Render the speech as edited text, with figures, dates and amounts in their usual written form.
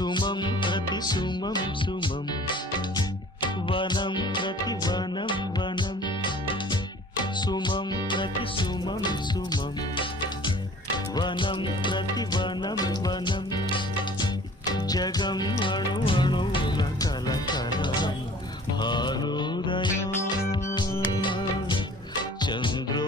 సుమం ప్రతి సుమం సుమం వనం ప్రతి వనం వనం సుమం ప్రతి సుమం సుమం వనం ప్రతి వనం వనం జగం అణు అణువున కలకలం భానుదయం చంద్ర